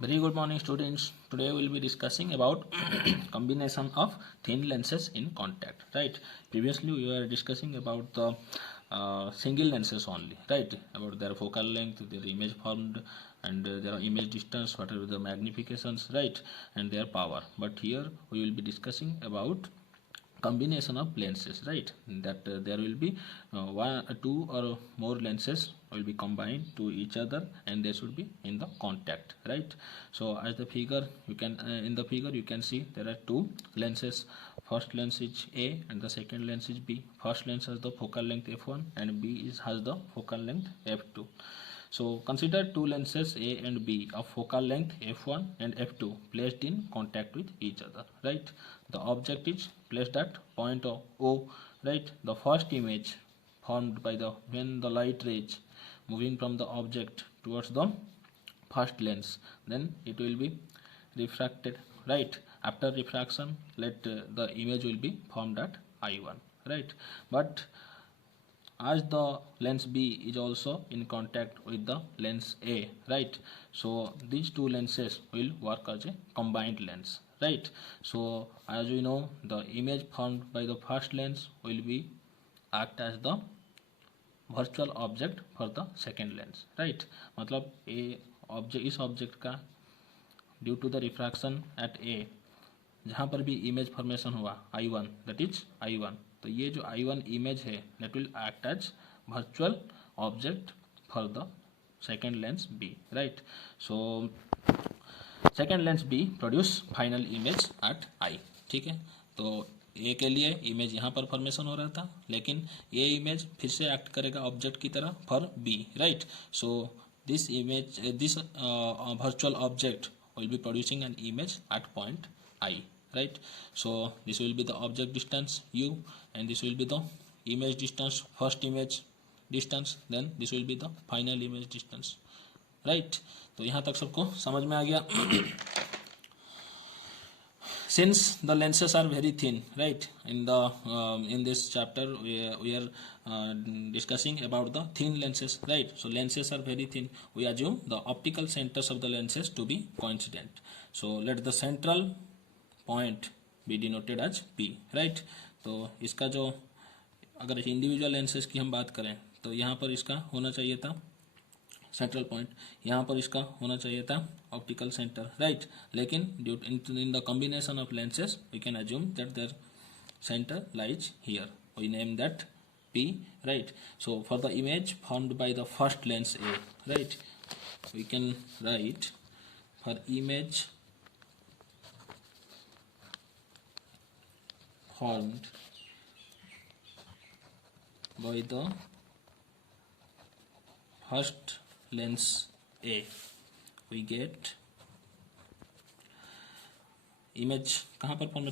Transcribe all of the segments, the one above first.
Very good morning, students. Today we will be discussing about combination of thin lenses in contact. Right. Previously we were discussing about the single lenses only. Right. About their focal length, their image formed, and their image distance, what are the magnifications, right, and their power. But here we will be discussing about combination of lenses, right, that there will be two or more lenses will be combined to each other and they should be in the contact, right. So as the figure you can in the figure you can see there are two lenses. First lens is A and the second lens is B. First lens has the focal length f1 and B has the focal length f2. So consider two lenses A and B of focal length f1 and f2 placed in contact with each other, right. The object is placed at point O, right. The first image formed by the when the light rays moving from the object towards the first lens, then it will be refracted, right. After refraction, the image will be formed at I1, right. But as the lens B is also in contact with the lens A, right. So these two lenses will work as a combined lens, right. So as we know, the image formed by the first lens will be act as the virtual object for the second lens, right. मतलब a object इस object का due to the refraction at a जहाँ पर भी image formation हुआ I1, that is I1, तो ये जो I1 इमेज है that will act as virtual object for the second lens B, right. So second lens B produce final image at I, ठीक है. तो ए के लिए इमेज यहाँ पर फॉर्मेशन हो रहा था, लेकिन ये इमेज फिर से एक्ट करेगा ऑब्जेक्ट की तरह for B, right. So this image this virtual object will be producing an image at point I, right. So this will be the object distance U and this will be the image distance, first image distance, then this will be the final image distance, right. तो यहाँ तक सबको समझ में आ गया. Since the lenses are very thin, right, in this chapter we are discussing about the thin lenses, right. So lenses are very thin. We assume the optical centers of the lenses to be coincident. So let the central point be denoted as P, right. तो इसका जो अगर individual lenses की हम बात करें तो यहाँ पर इसका होना चाहिए था सेंट्रल पॉइंट, यहाँ पर इसका होना चाहिए था ऑप्टिकल सेंटर, राइट. लेकिन due in the combination of lenses we can assume that their centre lies here. We name that P, right. So for the image formed by the first lens A, right, we can write for image formed by the first lens A, we get image कहाँ पर form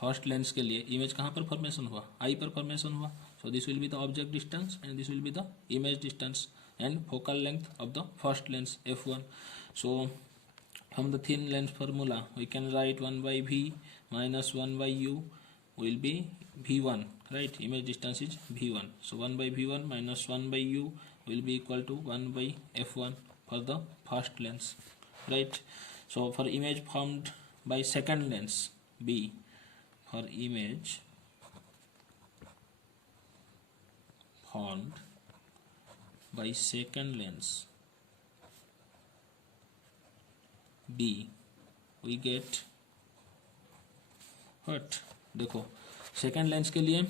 first lens के लिए image कहाँ पर formation हुआ I पर formation हुआ. So this will be the object distance and this will be the image distance and focal length of the first lens f1. So from the thin lens formula we can write 1/v minus 1/u will be v1, right. Image distance is v1. So 1/v1 minus 1/u will be equal to 1/f1 for the first lens, right. So for image formed by second lens B, for image formed by second lens B, we get what. देखो second lens के लिए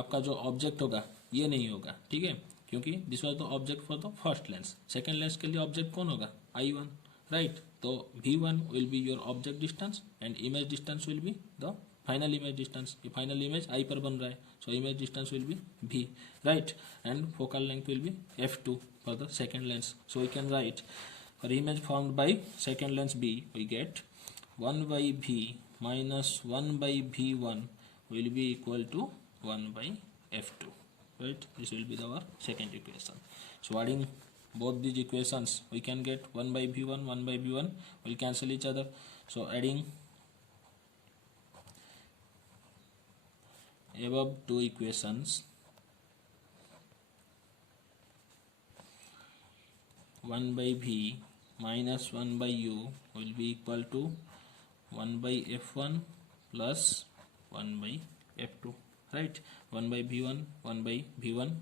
आपका जो object होगा ये नहीं होगा, ठीक है, क्योंकि this was the object for the first lens. Second lens के लिए ऑब्जेक्ट कौन होगा I1, राइट. तो V1 will be your object distance and image distance will be the final image distance. ये final image I पर बन रहा है, so image distance will be V, right, and focal length will be f2 for the second lens. So we can write for image formed by second lens B we get 1/v minus 1/v1 will be equal to 1/f2, right. This will be our second equation. So adding both these equations we can get 1/v1 1/v1 will cancel each other. So adding above two equations 1/v minus 1 by u will be equal to 1 by f1 plus 1 by f2, right? 1 by v1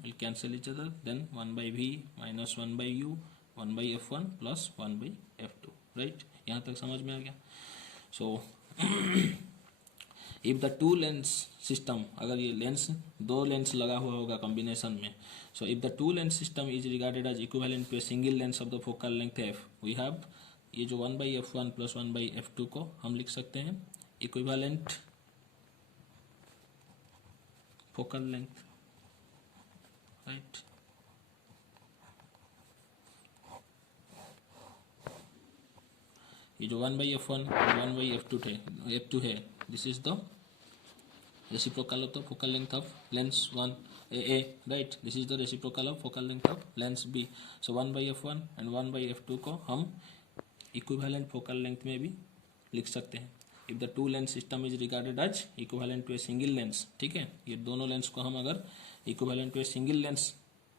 will cancel each other, then 1 by v minus 1 by u, 1 by f1 plus 1 by f2, right? यहाँ तक समझ में आ गया? So if the two lens system, अगर ये lens दो lens लगा हुआ होगा कॉम्बिनेशन में, so if the two lens system is regarded as equivalent to a single lens of the focal length F, we have ये जो 1 by f1 plus 1 by f2 को हम लिख सकते हैं इक्विवेलेंट फोकल लेंथ, राइट? ये जो 1 बाई f1 और 1 बाई f2 है, this is the reciprocal of the focal length of lens 1 A, right? This is the reciprocal of focal length of lens B. So 1 by f1 and 1 by f2 को हम equivalent focal length में भी लिख सकते हैं. If the two lens system is regarded as equivalent to a single lens, ठीक है, ये दोनों लेंस को हम अगर equivalent to a single lens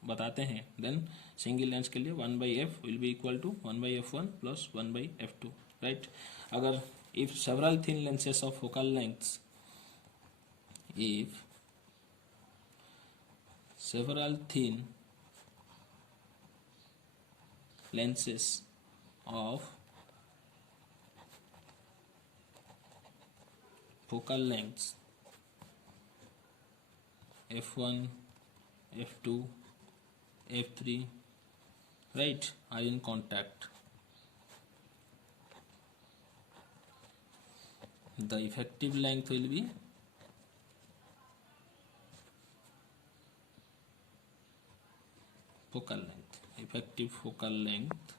बताते हैं, then single lens के लिए 1 by f will be equal to 1 by f1 plus 1 by f2, right? अगर if several thin lenses of focal lengths, if several thin lenses of focal lengths f1, f2, f3, right, are in contact, the effective length will be focal length. Effective focal length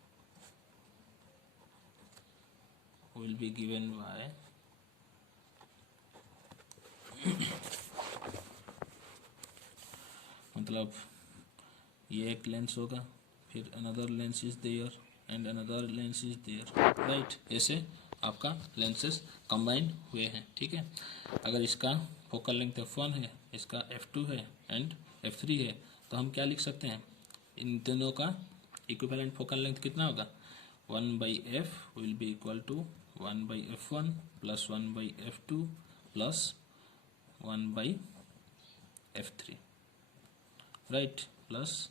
will be given by मतलब ये एक lens होगा, फिर another lens is there and another lens is there, right? ऐसे आपका lenses combine हुए हैं, ठीक है? अगर इसका फोकल लेंथ f1 है, इसका f2 है एंड f3 है, तो हम क्या लिख सकते हैं? इन दोनों का इक्विवेलेंट फोकल लेंथ कितना होगा? 1 by f will be equal to 1 by f1 plus 1 by f2 plus 1 by f3, right? Plus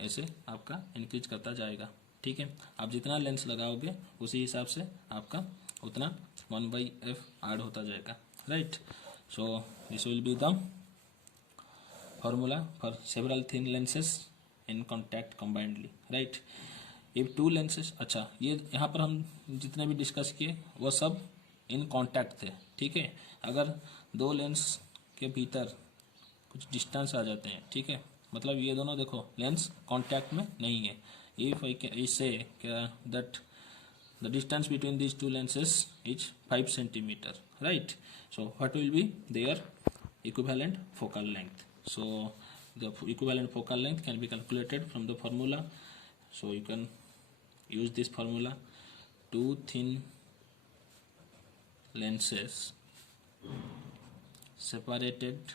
ऐसे आपका इंक्रीज करता जाएगा, ठीक है? आप जितना लेंस लगाओगे उसी हिसाब से आपका उतना 1 बाई f ऐड होता जाएगा, right? So this will be the formula for several thin lenses in contact combinedly, right? If two lenses, अच्छा ये यहाँ पर हम जितने भी डिस्कस किए वो सब इन कॉन्टैक्ट थे, ठीक है? अगर दो लेंस के भीतर कुछ डिस्टेंस आ जाते हैं, ठीक है, मतलब ये दोनों देखो लेंस कॉन्टैक्ट में नहीं है, if I say that the distance between these two lenses is 5 centimetre, right? So what will be their equivalent focal length? So the equivalent focal length can be calculated from the formula, so you can use this formula. Two thin lenses separated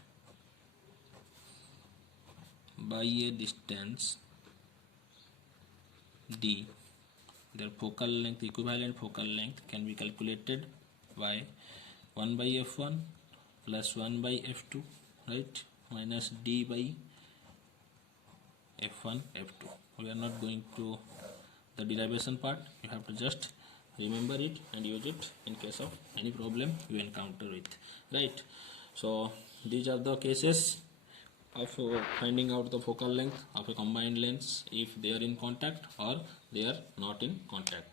by a distance d, their focal length, equivalent focal length can be calculated by 1 by f1 plus 1 by f2, right, minus d by f1 f2. We are not going to the derivation part, you have to just remember it and use it in case of any problem you encounter with, right? So these are the cases of finding out the focal length of a combined lens if they are in contact or they are not in contact,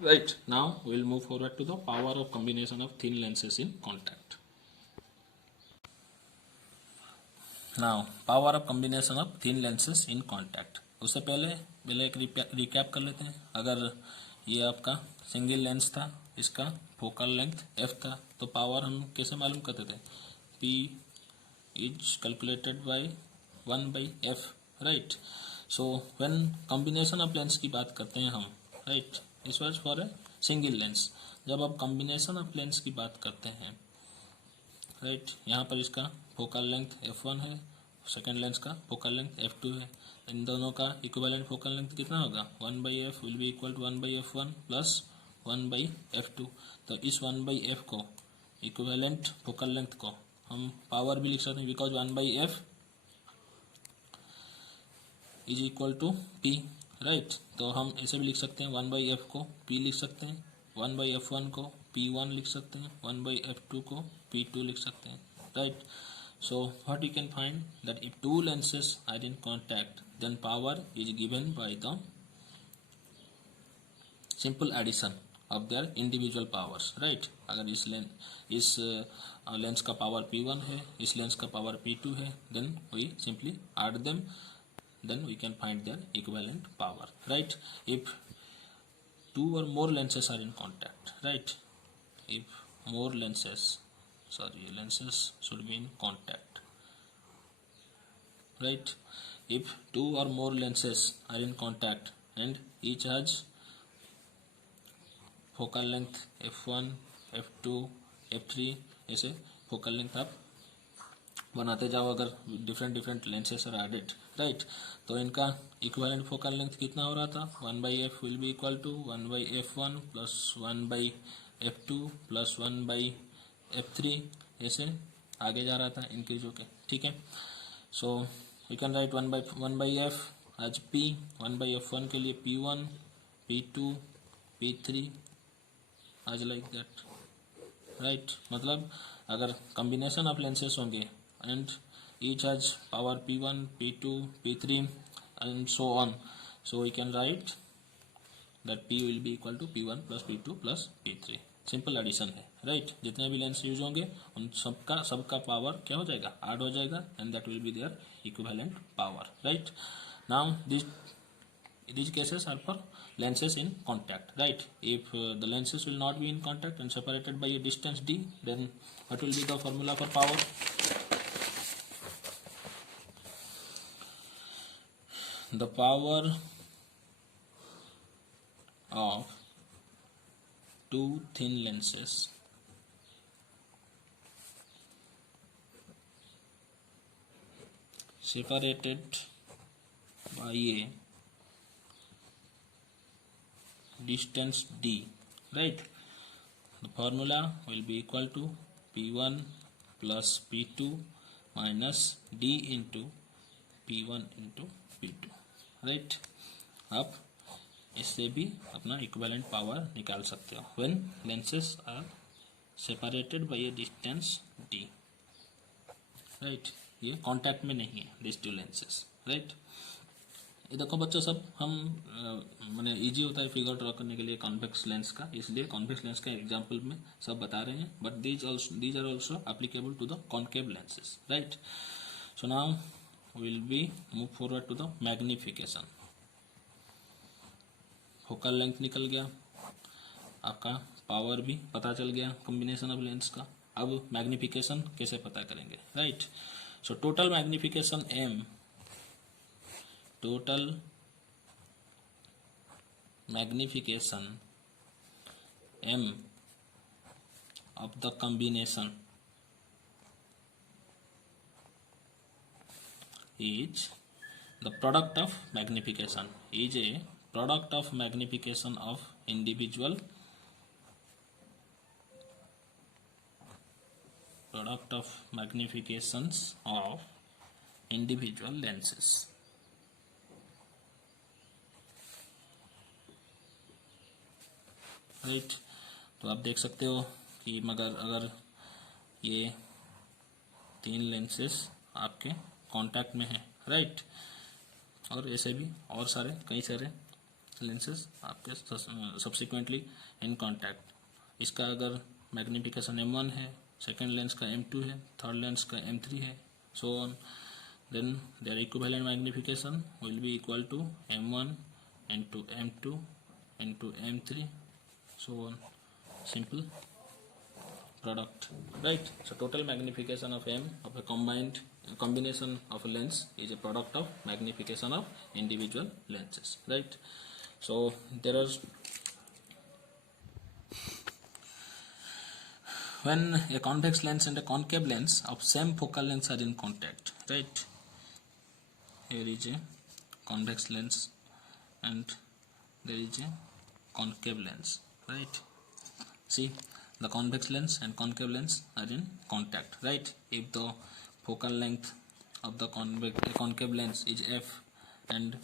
right? Now we will move forward to the power of combination of thin lenses in contact. Now power of combination of thin lenses in contact. उससे पहले एक recap कर लेते हैं. अगर ये आपका single lens था, इसका फोकल लेंथ f था, तो पावर हम कैसे मालूम करते थे? P is calculated by 1 by f, right? So when combination of lens की बात करते हैं हम, right, this was for a single lens. जब आप कॉम्बिनेशन ऑफ लेंस की बात करते हैं, राइट, यहाँ पर इसका फोकल लेंथ f1 है, सेकेंड लेंस का फोकल लेंथ f2 है, इन दोनों का इक्विवेलेंट फोकल लेंथ कितना होगा 1/f will be equal to 1/f1 plus 1/f2। तो इस 1/f को इक्विवेलेंट फोकल लेंथ को हम पावर भी लिख सकते हैं, because 1/f is equal to p, right. तो हम ऐसे भी लिख सकते हैं 1/f को p लिख सकते हैं, 1/f1 को p1 लिख सकते हैं, 1/f2 को p2 लिख सकते हैं, right. So what you can find that if two lenses are in contact, then power is given by the simple addition of their individual powers, right। अगर इस लेंस का पावर P1 है, इस lens का power P2 है, then we simply add them, then we can find their equivalent power, right। If two or more lenses are in contact, right, if more lenses should be in contact, right। If two or more lenses are in contact and each has focal length f1 f2 f3, ऐसे focal length आप बनाते जाओ अगर different lenses are added, right. तो इनका equivalent focal length कितना हो रहा था 1/f will be equal to 1/f1 plus 1/f2 plus 1/f3, ऐसे आगे जा रहा था इंक्रीज होके, ठीक है। So we can write 1/f as p, 1/f1 के लिए p1 p2 p3 आज लाइक दैट, राइट। मतलब अगर कॉम्बिनेशन ऑफ लेंसेस होंगे and each has power p1 p2 p3 and so on, so we can write that p will be equal to p1 plus p2 plus p3, simple addition है, right. जितने भी lens use होंगे उन सबका power क्या हो जाएगा add हो जाएगा, and that will be their equivalent power, right. Now these cases are for lenses in contact, right। If the lenses will not be in contact and separated by a distance d, then what will be the formula for power? The power of two thin lenses separated by a distance d, right। The formula will be equal to p1 plus p2 minus d into p1 into p2, right। आप इससे भी अपना equivalent power निकाल सकते हो when lenses are separated by a distance d, right. ये contact में नहीं है दिस टू लेंसेस, राइट। ये देखो बच्चों सब हम मैंने इजी होता है फिगर ड्रॉ करने के लिए कॉन्वेक्स लेंस का, इसलिए कॉन्वेक्स लेंस का एग्जांपल में सब बता रहे हैं, but these are also applicable to the concave lenses, right. So now will be move forward to the magnification. Focal length निकल गया, आपका पावर भी पता चल गया कॉम्बिनेशन ऑफ लेंस का। अब मैग्निफिकेशन कैसे पता करेंगे, right. So total magnification m, total magnification m of the combination is the product of magnification, is a product of magnification of individual product of magnifications of individual lenses, right. तो आप देख सकते हो कि मगर अगर ये तीन लेंसेस आपके कांटेक्ट में है, राइट, और ऐसे भी और कई सारे लेंसेस आपके सब्सिक्वेंटली इन कांटेक्ट। इसका अगर मैग्निफिकेशन m1 है, सेकेंड लेंस का m2 है, थर्ड लेंस का m3 है, so on, then their equivalent magnification will be equal to m1 into m2 into m3, so on, simple product, right। So total magnification of m of a combination of a lens is a product of magnification of individual lenses, right। So there are when a convex lens and a concave lens of same focal length are in contact, right, here is a convex lens and there is a concave lens, right? See, the convex lens and concave lens are in contact, right? If the focal length of the concave lens is f and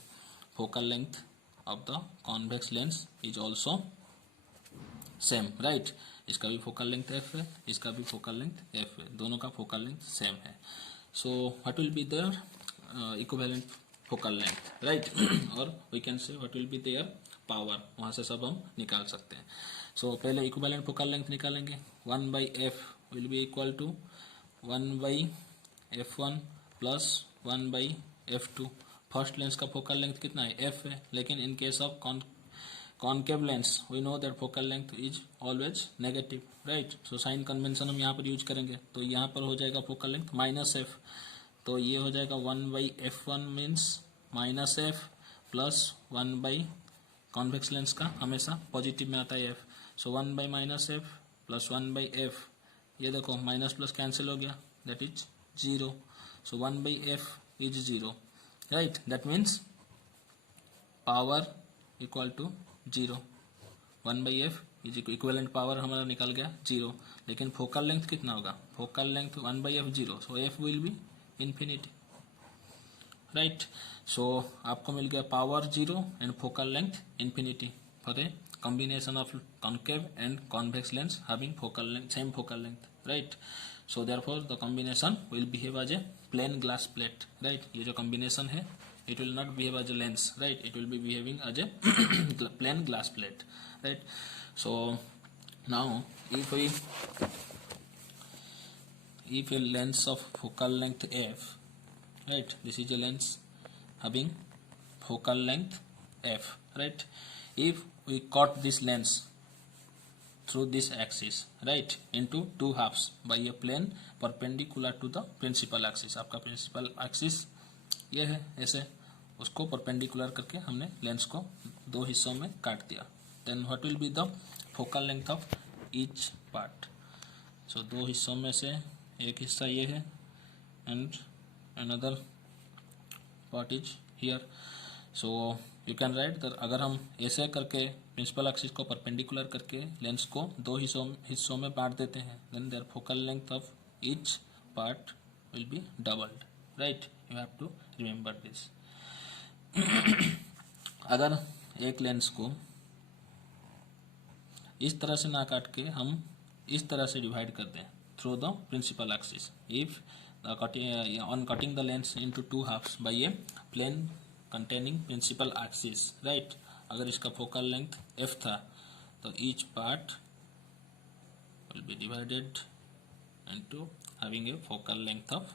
focal length of the convex lens is also same, right? इसका भी focal length F है, इसका भी focal length F है, दोनों का focal length same है. So what will be their equivalent focal length, right? और we can say what will be their power, वहाँ से सब हम निकाल सकते हैं. सो पहले इक्विवेलेंट फोकल लेंथ निकालेंगे. 1/f will be equal to 1/f1 plus 1/f2. First lens का फोकल लेंथ कितना है? f है, लेकिन in case of concave lens we know that focal length is always negative, right? So sign convention हम यहाँ पर use करेंगे, तो यहाँ पर हो जाएगा फोकल लेंथ -f, तो ये हो जाएगा 1/f1 means -f plus 1/ convex lens का हमेशा पॉजिटिव में आता है f. सो 1/-f प्लस 1/f, ये देखो माइनस प्लस कैंसिल हो गया, that is 0. So 1/f is 0, right? That means power equal to 0. 1/f is equivalent power हमारा निकल गया 0, लेकिन फोकल लेंथ कितना होगा? Focal length 1/f 0, so f will be infinity, right? So आपको मिल गया power 0 and focal length infinity for a combination of concave and convex lens having focal length, same focal length, right? So therefore the combination will behave as a plain glass plate, right? ये जो combination है, it will not behave as a lens, right? It will be behaving as a plain glass plate, right? So now if a lens of focal length f, right? This is a lens having focal length f, right? If we cut this lens through this axis, right, into two halves by a plane perpendicular to the principal axis. आपका principal axis ये है, ऐसे उसको perpendicular करके हमने lens को दो हिस्सों में काट दिया. Then what will be the focal length of each part? So दो हिस्सों में से एक हिस्सा ये है and another part is here. So you can write that अगर हम ऐसे करके प्रिंसिपल एक्सिस को परपेंडिकुलर करके लेंस को दो हिस्सों में बांट देते हैं, then their focal length of each part will be doubled, right? You have to remember this. अगर एक लेंस को इस तरह से ना काट के हम इस तरह से डिवाइड कर दें through the principal axis, if on cutting the lens into two halves by a plane containing principal axis, right? अगर इसका focal length f था तो each part will be divided into having a focal length of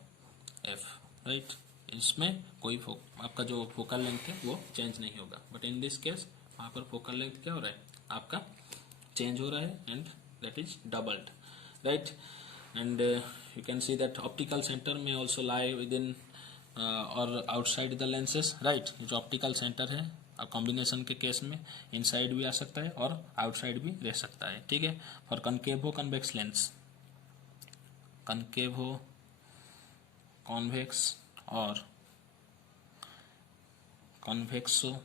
f, right? इसमें कोई आपका जो focal length है वो चेंज नहीं होगा, बट इन दिस केस वहाँ पर focal length क्या हो रहा है? आपका चेंज हो रहा है and that is doubled, right? And you can see that optical center may also lie within और आउटसाइड द लेंसेस, राइट? जो ऑप्टिकल सेंटर है कॉम्बिनेशन के केस में इनसाइड भी आ सकता है और आउटसाइड भी रह सकता है, ठीक है? फॉर कनकेव हो कन्वेक्स लेंस, कनकेव हो कॉन्वेक्स और कॉन्वेक्स हो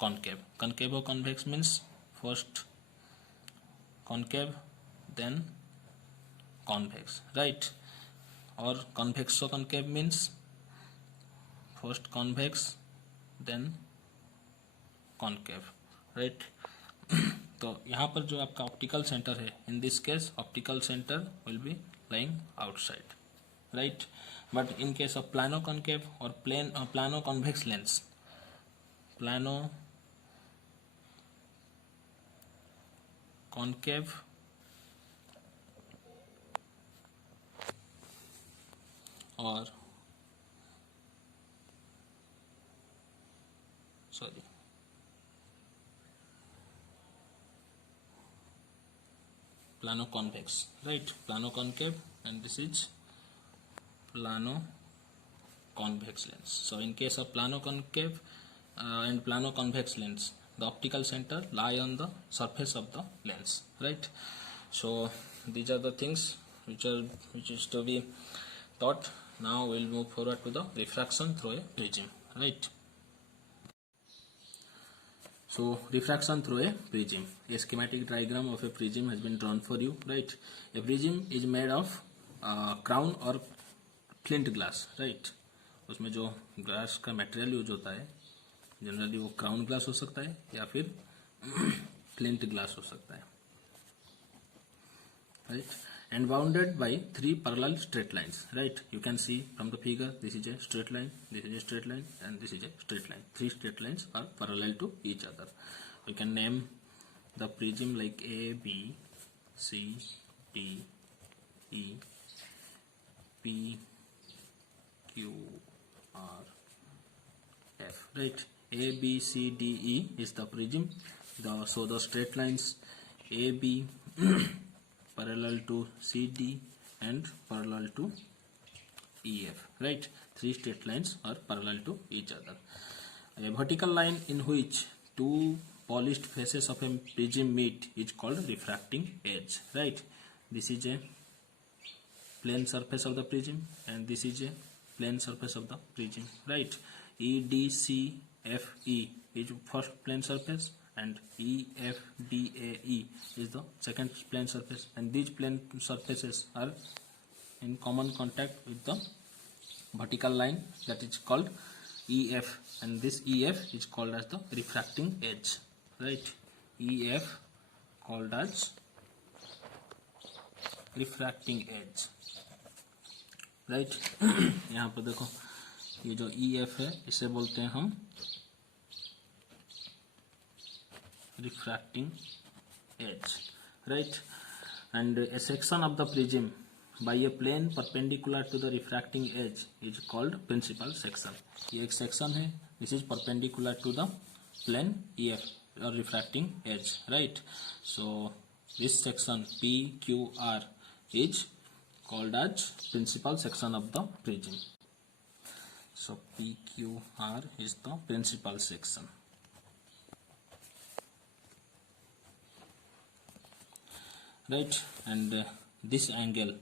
कॉन्केव. कनकेव हो convex means first concave then convex, right? और कॉन्वेक्सो concave means first convex then concave, right? तो यहाँ पर जो आपका ऑप्टिकल सेंटर है, in this case optical centre will be lying outside, right? But in case of plano concave और plano convex lens, plano concave और plano convex, right? Plano concave and this is plano convex lens. So in case of plano concave and plano convex lens, the optical center lie on the surface of the lens, right? So these are the things which is to be taught. Now we'll move forward to the refraction through a prism, right? So refraction through a prism. A schematic diagram of a prism has been drawn for you, right? A prism is made of crown or flint glass, right? उसमें जो glass का material use होता है generally वो crown glass हो सकता है या फिर फ्लिंट ग्लास हो सकता है, right? And bounded by three parallel straight lines, right? You can see from the figure, this is a straight line, this is a straight line, and this is a straight line. Three straight lines are parallel to each other. We can name the prism like A, B, C, D, E, P, Q, R, F, right? A, B, C, D, E is the prism. So the straight lines A, B parallel to CD and parallel to EF, right? Three straight lines are parallel to each other. A vertical line in which two polished faces of a prism meet is called refracting edge, right? This is a plane surface of the prism and this is a plane surface of the prism, right? EDCFE is first plane surface and EFDAE is the second plane surface, and these plane surfaces are in common contact with the vertical line that is called EF, and this EF is called as the refracting edge, right? EF called as refracting edge, right? यहाँ पर देखो ये जो EF है इसे बोलते हैं हम refracting edge, right? And a section of the prism by a plane perpendicular to the refracting edge is called principal section. ये एक section है, this is perpendicular to the plane EF or refracting edge, right? So this section PQR is called as principal section of the prism. So PQR is the principal section, right? And this angle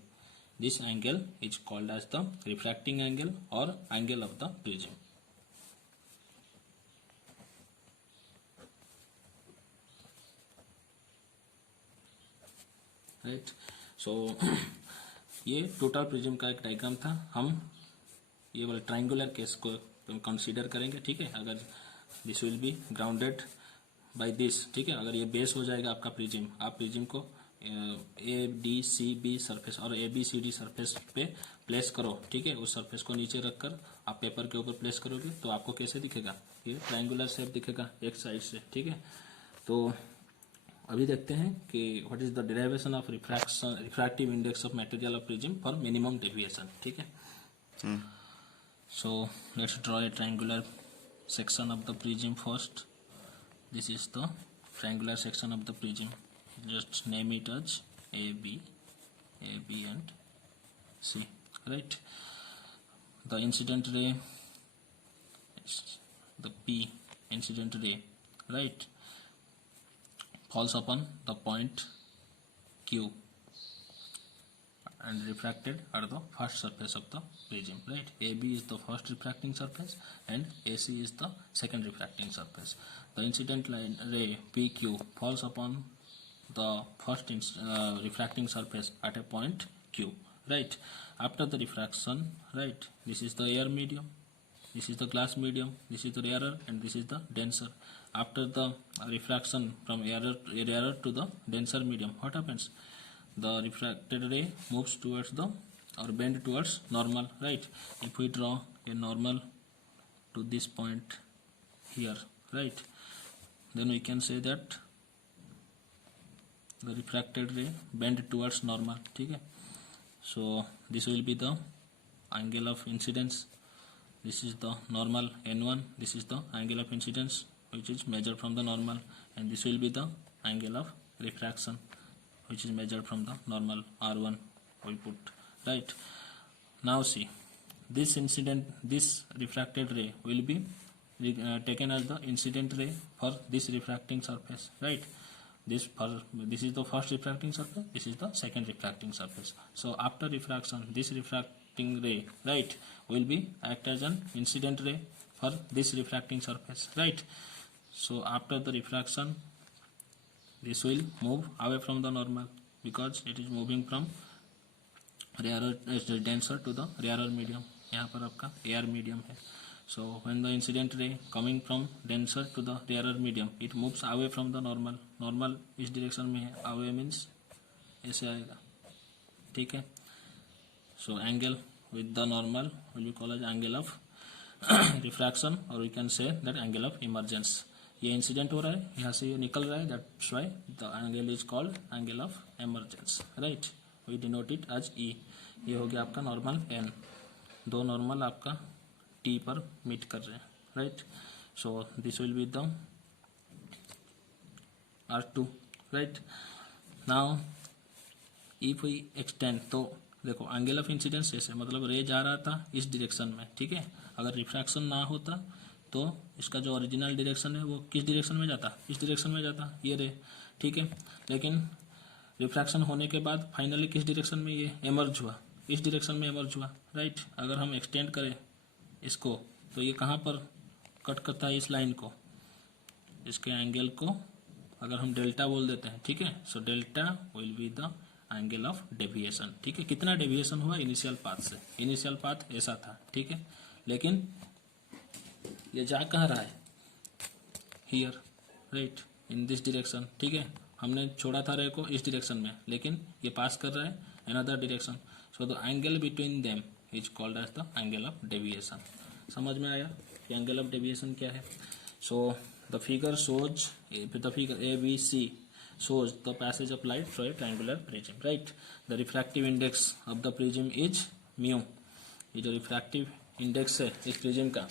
is called as the refracting angle or angle of the prism, right? So ये total prism का एक diagram था. हम ये वाला triangular case को consider करेंगे, ठीक है? अगर this will be grounded by this, ठीक है? अगर ये बेस हो जाएगा आपका प्रिज्म, आप प्रिज्म को A D C B surface और A B C D surface पे प्लेस करो, ठीक है? उस सरफेस को नीचे रखकर आप पेपर के ऊपर प्लेस करोगे तो आपको कैसे दिखेगा? ये ट्राइंगुलर शेप दिखेगा एक साइड से, ठीक है? तो अभी देखते हैं कि what is the derivation of refractive index of material of prism for minimum deviation, ठीक है? So let's draw a triangular section of the prism first. This is the triangular section of the prism. Just name it as AB and C, right? The incident ray, the P incident ray, right, falls upon the point Q and refracted at the first surface of the prism, right? AB is the first refracting surface and AC is the second refracting surface. The incident line ray PQ falls upon the first refracting surface at a point Q, right? After the refraction, right, this is the air medium, this is the glass medium, this is the rarer and this is the denser. After the refraction from rarer to the denser medium, what happens? The refracted ray moves towards the or bend towards normal, right? If we draw a normal to this point here, right, then we can say that the refracted ray bend towards normal, ठीक है? So this will be the angle of incidence. This is the normal N1, this is the angle of incidence which is measured from the normal, and this will be the angle of refraction which is measured from the normal R1 we put, right? Now see, this refracted ray will be taken as the incident ray for this refracting surface, right? This is the first refracting surface, this is the second refracting surface. So after refraction, this refracting refracting ray, right, will be act as an incident ray for this refracting surface, right. So after the refraction, this will move away from the normal because it is moving from rarer denser to the rarer medium. यहाँ पर आपका air medium है. So when the incident ray coming from denser to the rarer medium, it moves away from the normal. Normal इस direction में है, away means ऐसे आएगा, ठीक है. So angle with the normal will be called as angle of refraction, or we can say that angle of emergence. ये incident हो रहा है, यहाँ से ये निकल रहा है, that's why the angle is called angle of emergence, right. We denote it as E. ये हो गया आपका नॉर्मल N. दो नॉर्मल आपका T पर मीट कर रहे हैं, right. So this will be the R2, right. Now if we extend, तो देखो एंगल ऑफ इंसिडेंस ऐसे, मतलब रे जा रहा था इस डायरेक्शन में, ठीक है. अगर रिफ्रैक्शन ना होता तो इसका जो ओरिजिनल डायरेक्शन है वो किस डायरेक्शन में जाता, इस डायरेक्शन में जाता ये रे, ठीक है. लेकिन रिफ्रैक्शन होने के बाद फाइनली किस डायरेक्शन में ये एमर्ज हुआ, इस डायरेक्शन में एमर्ज हुआ, राइट. अगर हम एक्सटेंड करें इसको तो ये कहाँ पर कट करता है, इस लाइन को, इसके एंगल को अगर हम डेल्टा बोल देते हैं, ठीक है. सो delta will be the angle of deviation, ठीक है. कितना डेविएशन हुआ इनिशियल पाथ से, इनिशियल पाथ ऐसा था, ठीक है. लेकिन ये जा कहाँ रहा है, here, right, in this direction, ठीक है. हमने छोड़ा था रे को इस डायरेक्शन में, लेकिन ये पास कर रहा है another direction. So the angle between them is called as the angle of deviation. समझ में आया कि एंगल ऑफ डेविएशन क्या है. So the figure shows, the figure ABC shows the passage of light through a triangular prism, right. The refractive index of the prism is mu. ये जो refractive index है इस prism का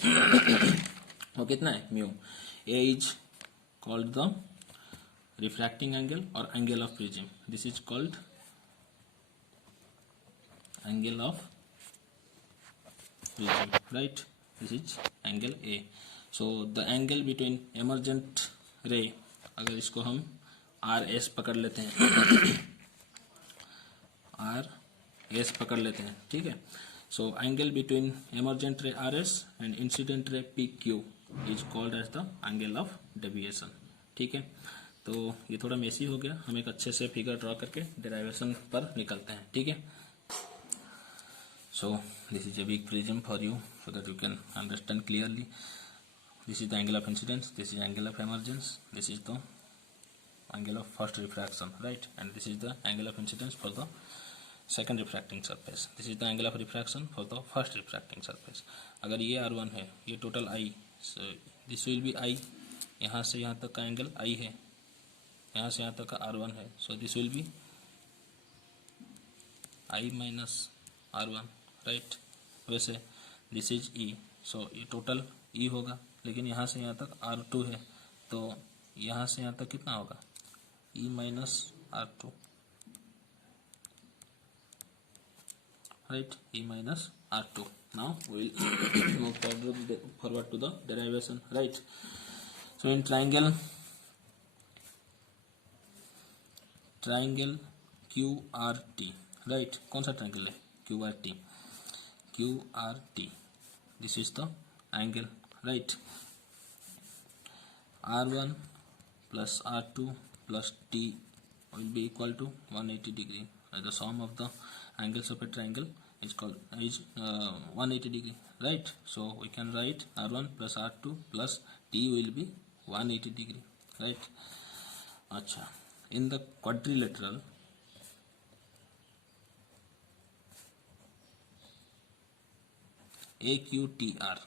वो कितना है, mu. A is called the refracting angle or angle of prism. This is called angle of prism, right. This is angle A. So the angle between emergent ray, अगर इसको हम RS पकड़ लेते हैं RS पकड़ लेते हैं, ठीक है. So angle between emergent ray RS and incident ray PQ is called as the angle of deviation, ठीक है. तो ये थोड़ा मेसी हो गया, हम एक अच्छे से फिगर ड्रॉ करके डेरिवेशन पर निकलते हैं, ठीक है. So this is a big prism for you so that you can understand clearly. This is the angle of incidence, this is angle of emergence, this is the angle of first refraction, right, and this is the angle of incidence for the second refracting surface. This is the angle of refraction for the first refracting surface. अगर ये R1 है, ये total I, so this will be I. यहाँ से यहाँ तक का angle I है, यहाँ से यहाँ तक का R1 है, so this will be I minus R1, right. वैसे this is E, so ये टोटल E होगा, लेकिन यहाँ से यहाँ तक R2 है, तो यहाँ से यहाँ तक कितना होगा, E minus R2, right, E minus R2. Now we will move forward to the derivation, right. So in triangle QRT, right, कौन सा ट्रायंगल है, QRT, this is the angle, right. R1 plus R2 plus T will be equal to 180 degree. The sum of the angles of a triangle is called 180 degree, right. So we can write R1 plus R2 plus T will be 180 degree, right. अच्छा, in the quadrilateral AQTR,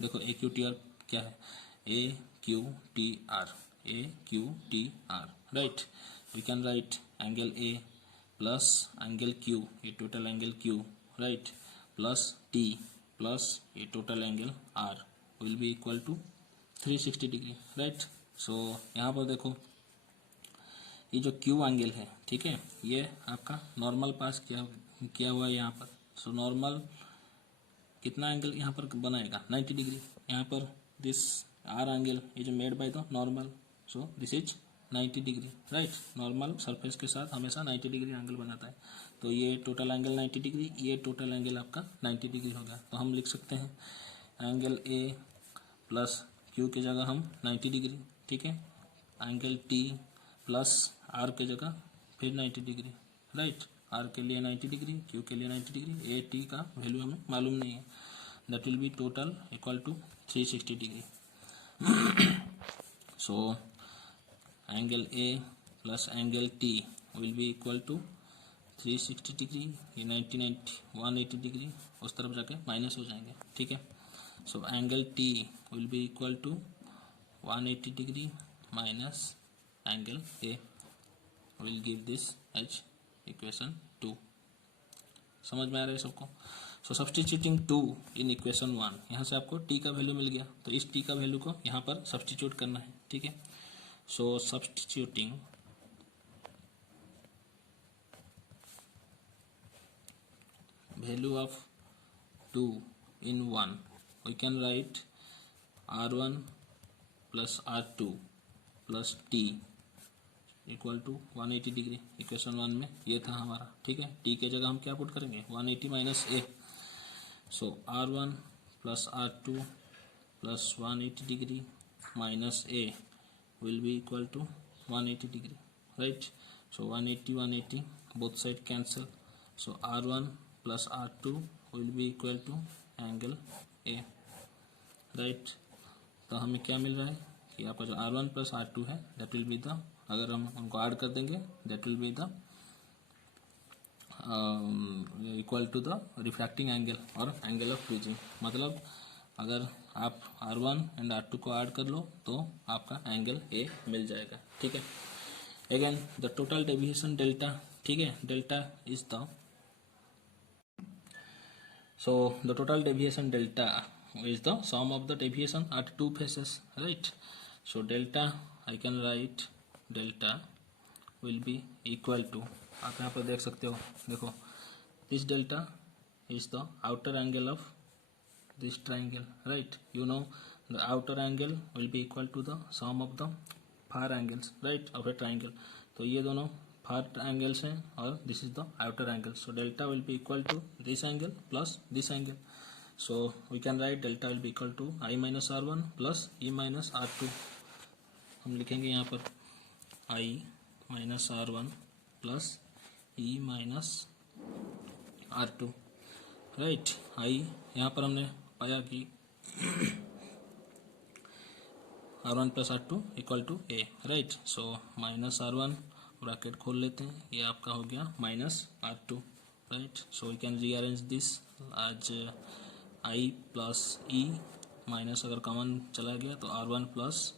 देखो AQTR क्या है, AQTR, right. We can write angle A plus angle Q, ये total angle Q, right, plus T plus ये total angle R will be equal to 360 degree, right. So यहाँ पर देखो ये जो Q एंगल है, ठीक है, ये आपका नॉर्मल पास किया हुआ है यहाँ पर. सो नॉर्मल कितना एंगल यहाँ पर बनाएगा, 90 डिग्री. यहाँ पर this R angle is made by the normal, so this is 90 degree, right. Normal surface के साथ हमेशा 90 डिग्री एंगल बनाता है। तो ये टोटल एंगल 90 डिग्री, ये टोटल एंगल आपका 90 डिग्री हो गया। तो हम लिख सकते हैं एंगल ए प्लस क्यू की जगह हम 90 डिग्री, ठीक है। एंगल टी प्लस आर की जगह फिर 90 डिग्री, राइट। आर के लिए 90 डिग्री, क्यू के लिए 90 डिग्री, ए टी का वैल्यू हमें मालूम नहीं है। That will be total equal to 360 degree. So angle A plus angle T will be equal to 360 degree, ये 180 डिग्री उस तरफ जाके माइनस हो जाएंगे, ठीक है। So angle T will be equal to 180 degree minus angle A will give this as equation 2। समझ में आ रहा है सबको? सो सब्सटीट्यूटिंग 2 इन इक्वेशन 1, यहाँ से आपको t का वैल्यू मिल गया, तो इस t का वैल्यू को यहाँ पर सब्सटीट्यूट करना है, ठीक है। So substituting value of 2 in 1, we can write r1 plus r2 plus t equal to 180 degree. Equation 1 में ये था हमारा, ठीक है। t के जगह हम क्या पुट करेंगे, 180 minus a। So r1 plus r2 plus 180 degree minus a will be equal to 180 degree, right. So 180 both side cancel. So r1 plus r2 will be equal to angle a, right. तो हमें क्या मिल रहा है कि आपका जो r1 plus r2 है that will be the, अगर हम उनको ऐड कर देंगे that will be the equal to the refracting angle और एंगल ऑफ फ्रीजिंग। मतलब अगर आप r1 एंड r2 को ऐड कर लो तो आपका एंगल a मिल जाएगा, ठीक है। Again the total deviation delta, ठीक है। Delta is the, so the total deviation delta is the sum of the deviation at two faces, right? So delta, I can write delta will be equal to, आप यहाँ पर देख सकते हो, देखो this delta is the outer angle of this triangle, right? You know the outer angle will be equal to the sum of the far angles, right, of a triangle। तो ये दोनों फार एंगल्स हैं और this is the outer angle. So delta will be equal to this angle plus this angle. So we can write delta will be equal to I minus r1 plus E minus r2। हम लिखेंगे यहाँ पर I minus r1 plus E minus r2, right. आई यहाँ पर हमने पाया कि r1 plus r2 equal to a, right. So minus r1 bracket खोल लेते हैं, ये आपका हो गया minus r2, right. So we can rearrange this as i plus E minus, अगर कॉमन चला गया तो r1 plus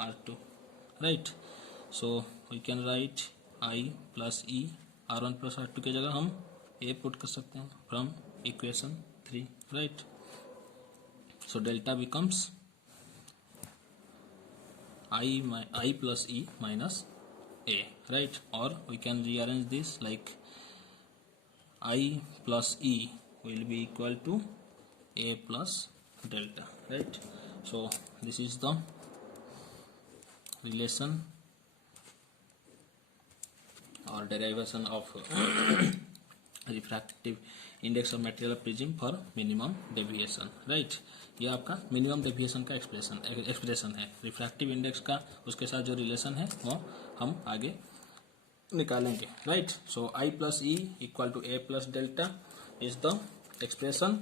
r2, right. So we can write i plus e, r1 plus r2 की जगह हम a पुट कर सकते हैं from equation 3, right. So delta becomes i plus e minus a, right? Or we can rearrange this like I plus e will be equal to a plus delta, right? So this is the relation or derivation of refractive index of material of prism for minimum deviation, right? ये आपका minimum deviation का expression है। Refractive index का उसके साथ जो relation है वो हम आगे निकालेंगे, right. So i plus e equal to a plus delta is the expression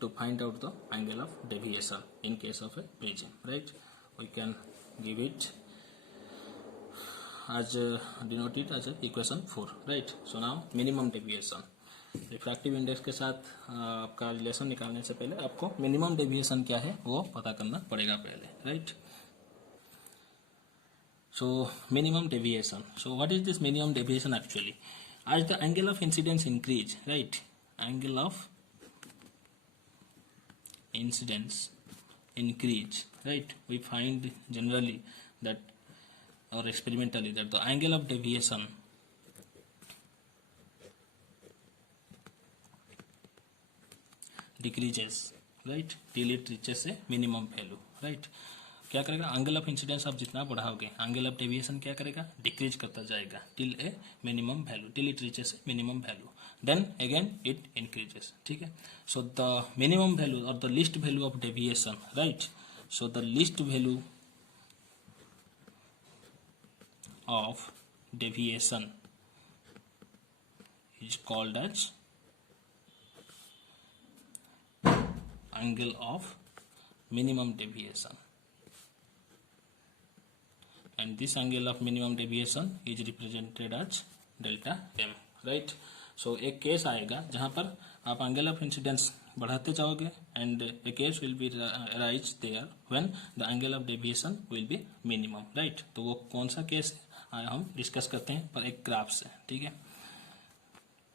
to find out the angle of deviation in case of a prism, right. We can give it as denoted as equation 4, right? So now minimum deviation, refractive index के साथ आपका relation निकालने से पहले आपको minimum deviation क्या है वो पता करना पड़ेगा पहले, right. So minimum deviation, so what is this minimum deviation actually? as the angle of incidence increase, right, angle of incidence increase, right, we find generally that or experimentally that the angle of deviation decreases, right, till it reaches a minimum value, right. क्या करेगा, angle of incidence आप जितना बढ़ाओगे angle of deviation क्या करेगा, decrease करता जाएगा till a minimum value, till it reaches a minimum value, then again it increases, ठीक है। सो द मिनिमम वैल्यू और the least value of deviation, right, so the least value of deviation is called as angle of minimum deviation, and this angle of minimum deviation is represented as delta m, right. So एक case आएगा जहां पर आप angle of incidence बढ़ाते जाओगे and a case will be rise there when the angle of deviation will be minimum, right. तो वो कौन सा केस है हम डिस्कस करते हैं पर एक ग्राफ से, ठीक है।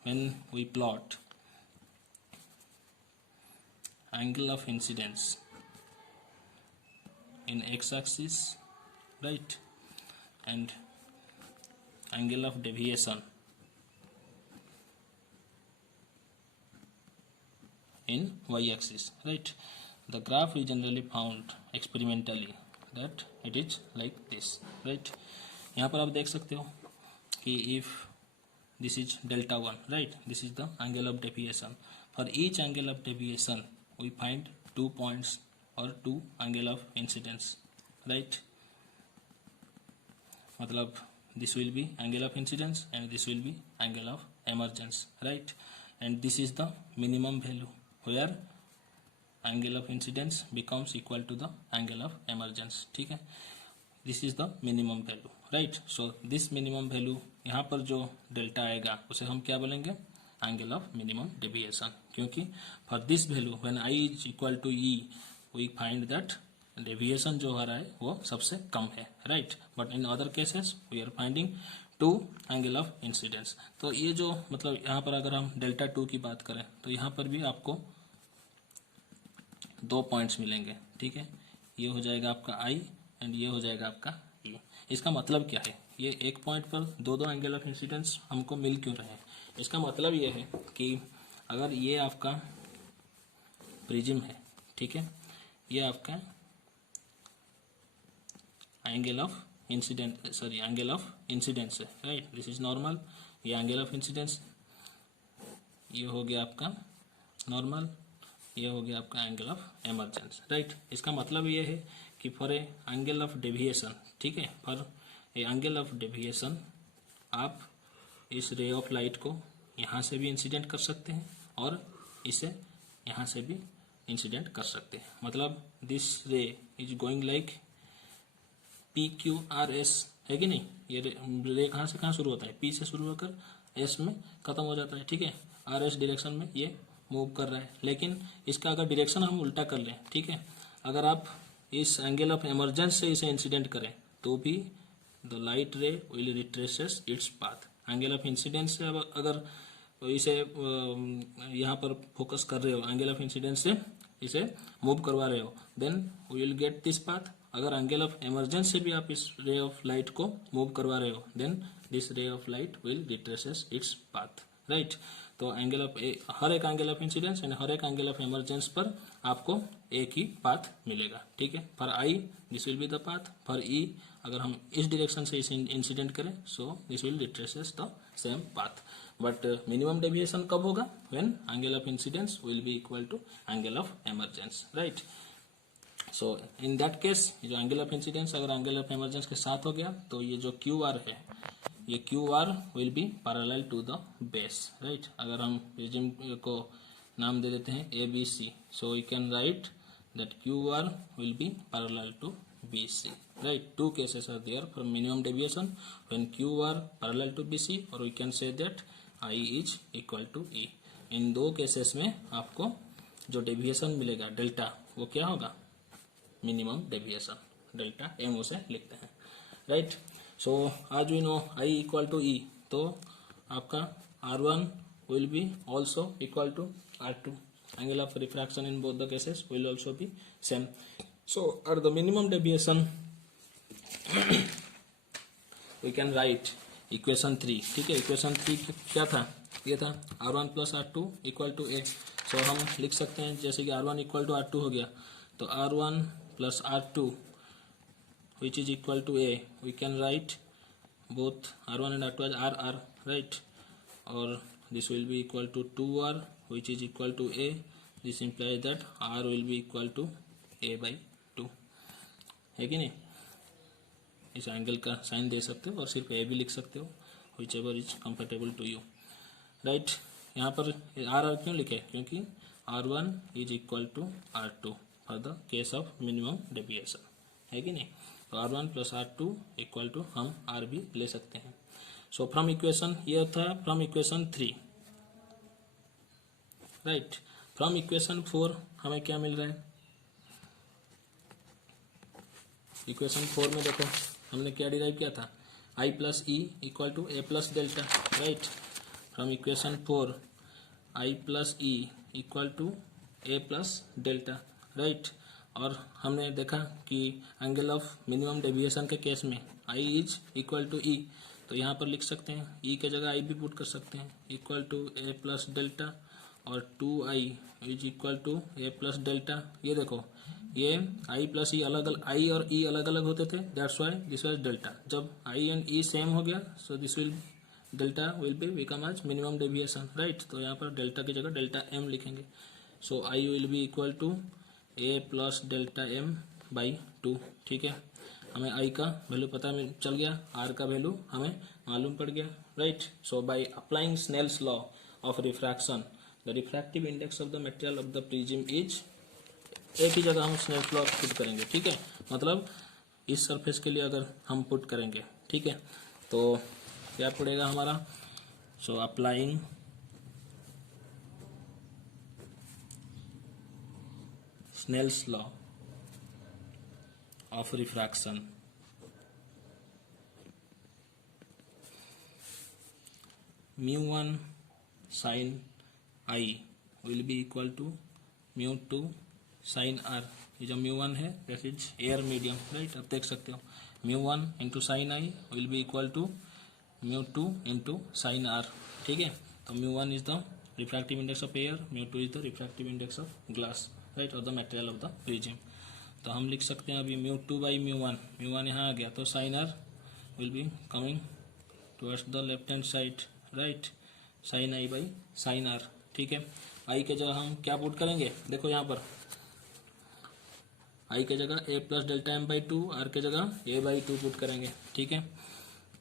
When we plot angle of incidence in x-axis, right, and angle of deviation in y-axis, right, the graph is generally found experimentally that it is like this, right. यहाँ पर आप देख सकते हो कि if this is delta 1, right, this is the angle of deviation. For each angle of deviation we find 2 points or 2 angle of incidence, right, मतलब this will be angle of incidence and this will be angle of emergence, right, and this is the minimum value where angle of incidence becomes equal to the angle of emergence, ठीक है। This is the minimum value, right. So this minimum value यहाँ पर जो delta आएगा उसे हम क्या बोलेंगे, एंगल ऑफ मिनिमम डेविएशन, क्योंकि for this value when i is equal to e we find that deviation जो आ रहा है वो सबसे कम है, right. But in other cases we are finding 2 angle of incidence. तो ये जो मतलब यहाँ पर अगर हम डेल्टा 2 की बात करें तो यहाँ पर भी आपको 2 पॉइंट्स मिलेंगे, ठीक है। ये हो जाएगा आपका आई एंड ये हो जाएगा आपका ई। इसका मतलब क्या है, ये एक पॉइंट पर 2 एंगल ऑफ इंसिडेंस हमको मिल क्यों रहे हैं, इसका मतलब ये है कि अगर ये आपका प्रिज्म है, ठीक है, ये आपका angle of incident angle of incidence है, राइट, दिस इज नॉर्मल, ये एंगल ऑफ इंसिडेंस, ये हो गया आपका नॉर्मल, ये हो गया आपका एंगल ऑफ एमरजेंस, राइट। इसका मतलब ये है कि for A angle of deviation, ठीक है, for A angle of deviation आप इस रे ऑफ लाइट को यहाँ से भी इंसिडेंट कर सकते हैं और इसे यहाँ से भी इंसिडेंट कर सकते हैं। मतलब दिस रे इज गोइंग लाइक PQRS, है कि नहीं, ये रे कहाँ से कहाँ शुरू होता है, P से शुरू होकर S में खत्म हो जाता है, ठीक है। RS डायरेक्शन में ये मूव कर रहा है, लेकिन इसका अगर डायरेक्शन हम उल्टा कर लें, ठीक है, अगर आप इस एंगल ऑफ एमरजेंस से इसे इंसिडेंट करें तो भी द लाइट रे will retraces its path. Angle of incidence से अगर इसे यहाँ पर फोकस कर रहे हो, एंगल ऑफ इंसिडेंस से इसे मूव करवा रहे हो, then we will get this path. अगर एंगल ऑफ एमरजेंस से भी आप इस रे ऑफ लाइट को मूव करवा रहे हो, then this ray of light will retraces its path, right. तो एंगल ऑफ हर एक एंगल ऑफ इंसिडेंस एंड हर एक एंगल ऑफ एमरजेंस पर आपको एक ही पाथ मिलेगा, ठीक है। For I this will be the path, for E अगर हम इस डायरेक्शन से इसे इंसिडेंट करें so this will retraces the same path. But minimum deviation कब होगा, when angle of incidence will be equal to angle of emergence, right. So in that case जो angle of incidence अगर angle of emergence के साथ हो गया तो ये जो QR है, ये QR will be parallel to the base, right. अगर हम प्रिज्म को नाम दे देते हैं ABC, so you can write that QR will be parallel to BC, right. 2 cases are there for minimum deviation when QR parallel to BC, or we can say that I is equal to E. In 2 cases में आपको जो deviation मिलेगा delta वो क्या होगा, minimum deviation, delta M उसे लिखते हैं, right. So as we know I equal to E, तो आपका R1 will be also equal to R2. Angle of refraction in both the cases will also be same. So at the minimum deviation we can write equation 3, ठीक है। equation 3 क्या था, ये था R1 plus R2 equal to A. so हम लिख सकते हैं जैसे कि R1 equal to R2 हो गया तो R1 plus R2 which is equal to a, we can write both r1 and r2 as r, right? Or this will be equal to 2r, which is equal to a. This implies that r will be equal to a by 2, है कि नहीं? इस angle का sign दे सकते हो और सिर्फ ए भी लिख सकते हो, whichever is comfortable to you, right? यहाँ पर आर क्यों लिखे? क्योंकि r1 is equal to r2 for the case of minimum deviation, है कि नहीं? तो r1 plus r2 equal to हम r भी ले सकते हैं. सो फ्रॉम इक्वेशन, ये था from equation 3, right? From equation 4 हमें क्या मिल रहा है? इक्वेशन 4 में देखो हमने क्या डिराइव किया था? i plus e equal to a plus delta, right? From equation 4 i plus e equal to a plus delta, right? और हमने देखा कि एंगल ऑफ मिनिमम डेविएशन के केस में i is equal to e, तो यहाँ पर लिख सकते हैं e के जगह i भी पुट कर सकते हैं, equal to a plus delta, और 2i is equal to a plus delta. ये देखो ये i प्लस ई अलग अलग, i और e अलग अलग होते थे, that's why this was delta. जब i एंड e सेम हो गया, so this will delta will be become as minimum deviation, right? तो यहाँ पर डेल्टा की जगह डेल्टा m लिखेंगे. So i will be equal to a plus delta m by 2, ठीक है? हमें i का वैल्यू पता चल गया, r का वैल्यू हमें मालूम पड़ गया, राइट? So by applying Snell's law of refraction, the refractive index of the material of the prism is, एक ही जगह हम स्नेल्स लॉ पुट करेंगे, ठीक है? मतलब इस सरफेस के लिए अगर हम पुट करेंगे, ठीक है, तो क्या पड़ेगा हमारा? So applying Snell's law of refraction, μ1 sin i will be equal to μ2 sin r. ये जो μ1 है that is air medium, right? अब देख सकते हो μ1 into sine I will be equal to μ2 into sine r, ठीक है? तो μ1 is the refractive index of air, μ2 is the refractive index of glass, right? और the material of the prism. तो हम लिख सकते हैं अभी μ2 बाई μ1 यहाँ आ गया, तो sine r will be coming towards the left hand side, right? Sine i by sine r, ठीक है? आई के जगह हम क्या पुट करेंगे? देखो यहाँ पर आई के जगह A plus delta M by 2, R के जगह ए बाई 2 पुट करेंगे, ठीक है?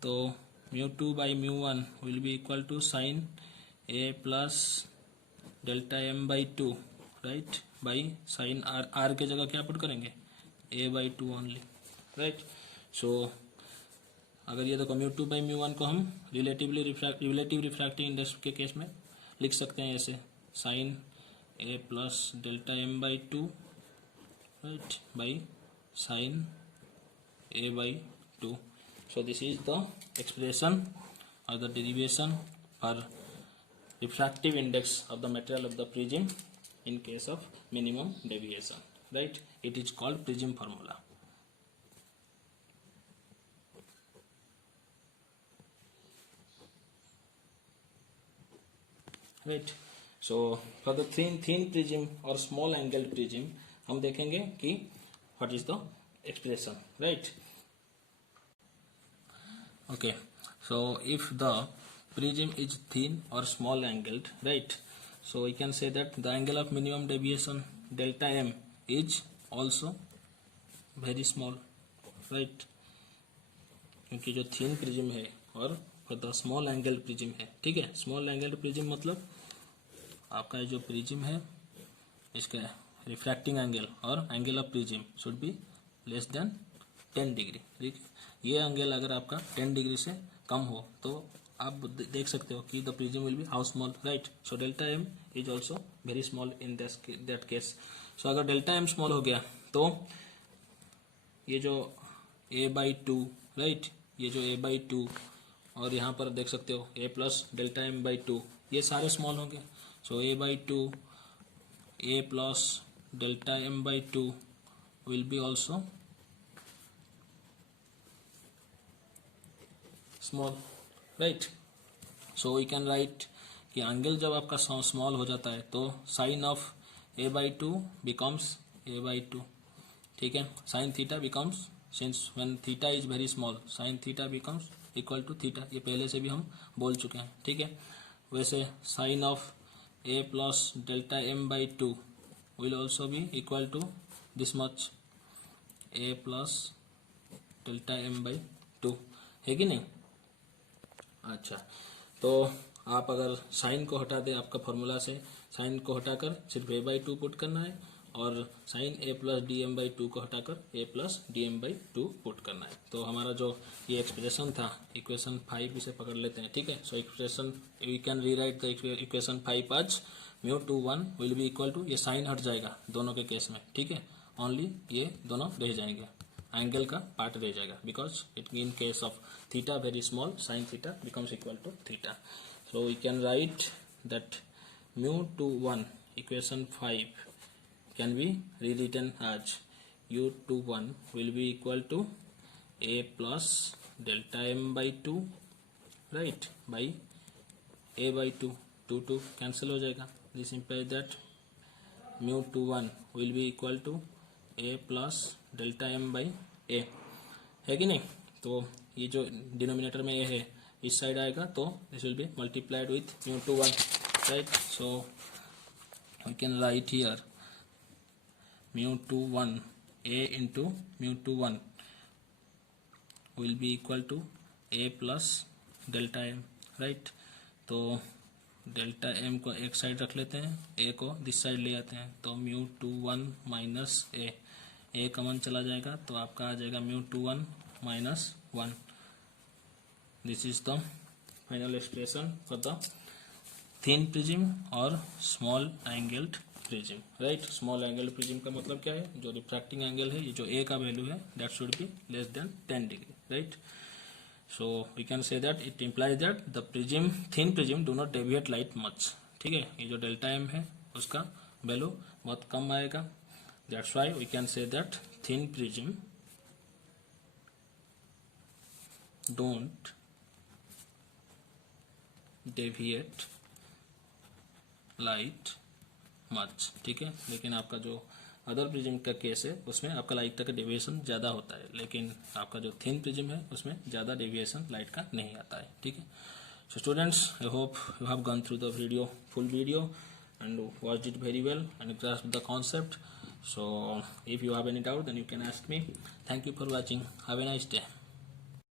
तो μ2 बाई μ1 will be equal to sine A plus delta M by 2, right? By sine R, R के जगह क्या पुट करेंगे? A by 2 only, right? So अगर ये देखो μ2 बाई μ1 को हम रिलेटिव रिफ्रैक्टिव इंडेक्स के केस में लिख सकते हैं ऐसे, sine A plus delta M by 2, right, by sin a by 2. So this is the expression or the derivation for refractive index of the material of the prism in case of minimum deviation, right? It is called prism formula. Right? So for the thin prism or small angled prism हम देखेंगे कि what is the expression, right? Okay, so if the prism is thin और small angled, right? So we can say that the angle of minimum deviation delta M is also very small, right? क्योंकि जो thin prism है और the small angled prism है, ठीक है? Small angled prism मतलब आपका जो प्रिज्म है इसका रिफ्रैक्टिंग एंगल और angle of prism should be less than 10 degree, ठीक है? ये एंगल अगर आपका 10 डिग्री से कम हो तो आप देख सकते हो कि the prism will be how small, right? So delta M is also very small in that case. So अगर डेल्टा एम स्मॉल हो गया तो ये जो a बाई 2, राइट? ये जो a बाई 2 और यहाँ पर देख सकते हो a plus delta M by 2, ये सारे स्मॉल होंगे. So a by 2 a plus delta m by 2 will be also small, right? So we can write कि एंगल जब आपका स्मॉल हो जाता है तो sine of a by 2 becomes a by 2, ठीक है? Sine theta becomes since when theta is very small sine theta becomes equal to theta, ये पहले से भी हम बोल चुके हैं, ठीक है। वैसे sine of a plus delta M by two will also be equal to this much, a plus delta M by two, है कि नहीं। अच्छा, तो आप अगर साइन को हटा दें आपका फॉर्मूला से, साइन को हटाकर सिर्फ ए बाई टू पुट करना है, और sine A plus D M by two को हटाकर A plus D M by two put करना है। तो हमारा जो ये एक्सप्रेशन था इक्वेशन 5 इसे पकड़ लेते हैं, ठीक है। So expression we can rewrite the equation 5 as mu two one will be equal to, ये साइन हट जाएगा दोनों के केस में, ठीक है, ओनली ये दोनों रह जाएंगे, एंगल का पार्ट रह जाएगा, because it in case of theta very small sine theta becomes equal to theta. So we can write that mu two one equation 5 can be rewritten as u21 will be equal to a plus delta m by 2, right, by a by 2, 2 cancel हो जाएगा। this implies that mu21 will be equal to a plus delta m by a, है कि नहीं। तो ये जो denominator में a है इस साइड आएगा, तो this will be multiplied with mu21, right। so we can write here mu21 a into mu21 will be equal to a plus delta m, right। तो डेल्टा m को एक साइड रख लेते हैं, a को दिस साइड ले आते हैं, तो mu21 माइनस a कॉमन चला जाएगा, तो आपका आ जाएगा mu21 minus 1। This is the final expression for the thin prism और small angled prism, right. Small angle prism का मतलब क्या है, जो रिफ्रैक्टिंग एंगल है, ये जो ए का वैल्यू है that should be less than 10 degree, right. So we can say that it implies that the prism, thin prism do not deviate light much, ठीक है। ये जो डेल्टा एम है उसका वैल्यू बहुत कम आएगा, that's why we can say that thin prism don't deviate light much, ठीक है। लेकिन आपका जो अदर प्रिज्म का केस है उसमें आपका लाइट का डेविएशन ज़्यादा होता है, लेकिन आपका जो थिन प्रिज्म है उसमें ज़्यादा डेविएशन लाइट का नहीं आता है, ठीक है। So students, I hope you have gone through the video, full video, and watched it very well and grasped the concept. So if you have any doubt then you can ask me. Thank you for watching, have a nice day.